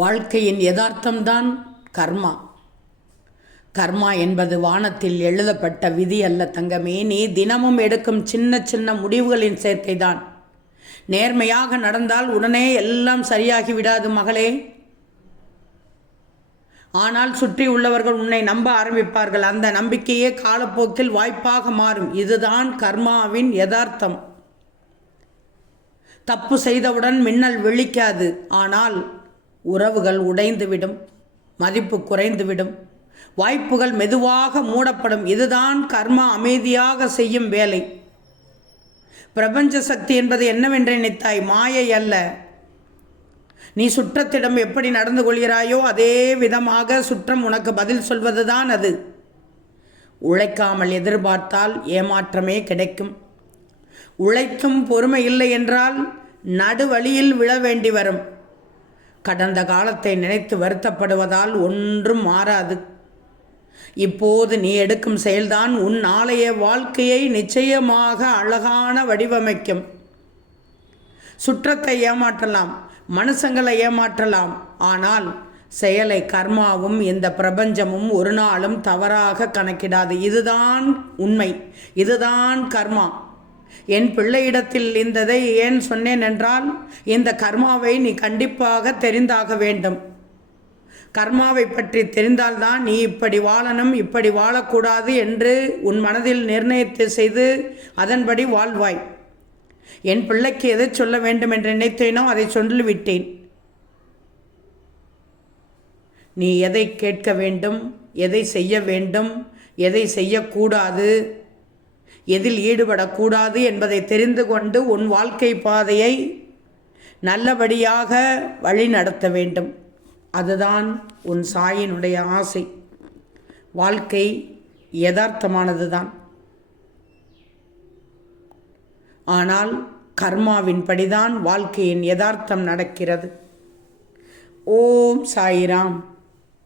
வாழ்க்கையின் யதார்த்தம்தான் கர்மா. கர்மா என்பது வானத்தில் எழுதப்பட்ட விதி அல்ல தங்கமே. நீ தினமும் எடுக்கும் சின்ன சின்ன முடிவுகளின் சேர்க்கைதான். நேர்மையாக நடந்தால் உடனே எல்லாம் சரியாகி விடாது மகளே. ஆனால் சுற்றி உள்ளவர்கள் உன்னை நம்ப ஆரம்பிப்பார்கள். அந்த நம்பிக்கையே காலப்போக்கில் வாய்ப்பாக மாறும். இதுதான் கர்மாவின் யதார்த்தம். தப்பு செய்தவுடன் மின்னல் விழிக்காது. ஆனால் உறவுகள் உடைந்துவிடும் மதிப்பு குறைந்துவிடும். வாய்ப்புகள் மெதுவாக மூடப்படும். இதுதான் கர்மா அமைதியாக செய்யும் வேலை. பிரபஞ்ச சக்தி என்பது என்னவென்று நினைத்தாய்? மாயை அல்ல. நீ சுற்றத்திடம் எப்படி நடந்து கொள்கிறாயோ அதே விதமாக சுற்றம் உனக்கு பதில் சொல்வதுதான் அது. உழைக்காமல் எதிர்பார்த்தால் ஏமாற்றமே கிடைக்கும். உழைக்கும் பொறுமை இல்லை என்றால் நடுவழியில் விழ வேண்டி வரும். கடந்த காலத்தை நினைத்து வருத்தப்படுவதால் ஒன்றும் மாறாது. இப்போது நீ எடுக்கும் செயல்தான் உன் நாளைய வாழ்க்கையை நிச்சயமாக அழகான வடிவமைக்கும். சுற்றத்தை ஏமாற்றலாம் மனுஷங்களை ஏமாற்றலாம். ஆனால் செயலை கர்மாவும் இந்த பிரபஞ்சமும் ஒரு நாளும் தவறாக கணக்கிடாது. இதுதான் உண்மை இதுதான் கர்மா. என் பிள்ளையிடத்தில் இந்ததை ஏன் சொன்னேன் என்றால் இந்த கர்மாவை நீ கண்டிப்பாக தெரிந்தாக வேண்டும். கர்மாவை பற்றி தெரிந்தால்தான் நீ இப்படி வாழணும் இப்படி வாழக்கூடாது என்று உன் மனதில் நிர்ணயித்து செய்து அதன்படி வாழ்வாய். என் பிள்ளைக்கு எதை சொல்ல வேண்டும் என்று நினைத்தேனோ அதை சொல்லிவிட்டேன். நீ எதை கேட்க வேண்டும் எதை செய்ய வேண்டும் எதை செய்யக்கூடாது எதில் ஈடுபடக்கூடாது என்பதை தெரிந்து கொண்டு உன் வாழ்க்கை பாதையை நல்லபடியாக வழி நடத்த வேண்டும். அதுதான் உன் சாயினுடைய ஆசை. வாழ்க்கை யதார்த்தமானது தான் ஆனால் கர்மாவின் படிதான் வாழ்க்கையின் யதார்த்தம் நடக்கிறது. ஓம் சாயிராம்.